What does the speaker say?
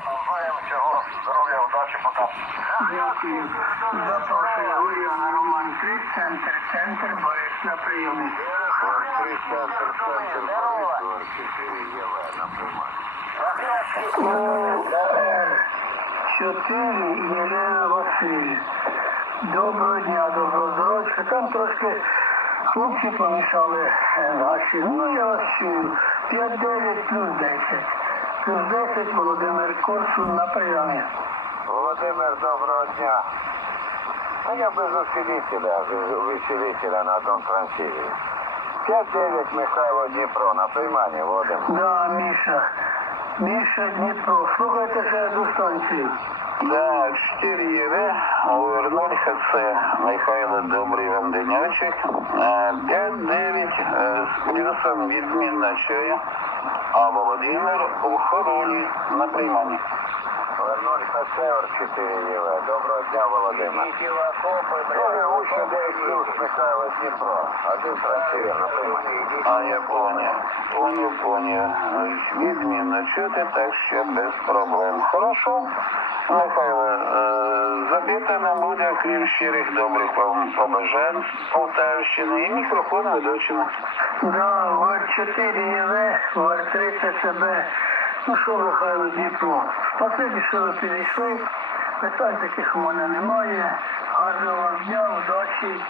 Знаємо цього. Здоров'я, удачі, пока. Дякую. Запрошую Гуріана Роман 3, центр, центр, Борис на прийомі. Три центр, центр, Борис, 4 ЄВ на прийманні. Чотири Єлена Василь. Доброго дня, доброго здоров'я. Там трошки хлопці помішали е, наші. Ну, я вас чую. 5-9 плюс 10. Плюс 10 Володимир Корсун на прийомі. Володимир, доброго дня. Ну, я без усилителя, без усилителя на одном трансиве. 5-9 Михайло Дніпро на прийманні, Володимир. Да, Міша. Міша Дніпро. Слухайте ще до станції. Да, 4 ЄВ, ОВР 0 ХЦ, Михайло Добрий вам денечок. 5-9 з плюсом відмінна чує, а Володимир у хороні на прийманні. Вернуль Север 4 ЄВ. Доброго дня, Володимир. Учня 9 плюс Михайло Дніпро. Один трансивер на прийманні. А я поняв, поняв, поняв. Відмінно чути, так що без проблем. Хорошо. Михайло, е, запитано буде, крім щирих добрих вам побажань Полтавщини і мікрофон ведучому. Да, в 4 ЄВ, в 3 ЦЦБ. Ну що, Михайло Дніпро, спасибі, що ви підійшли. Питань таких у мене немає. Гарного вам дня, удачі.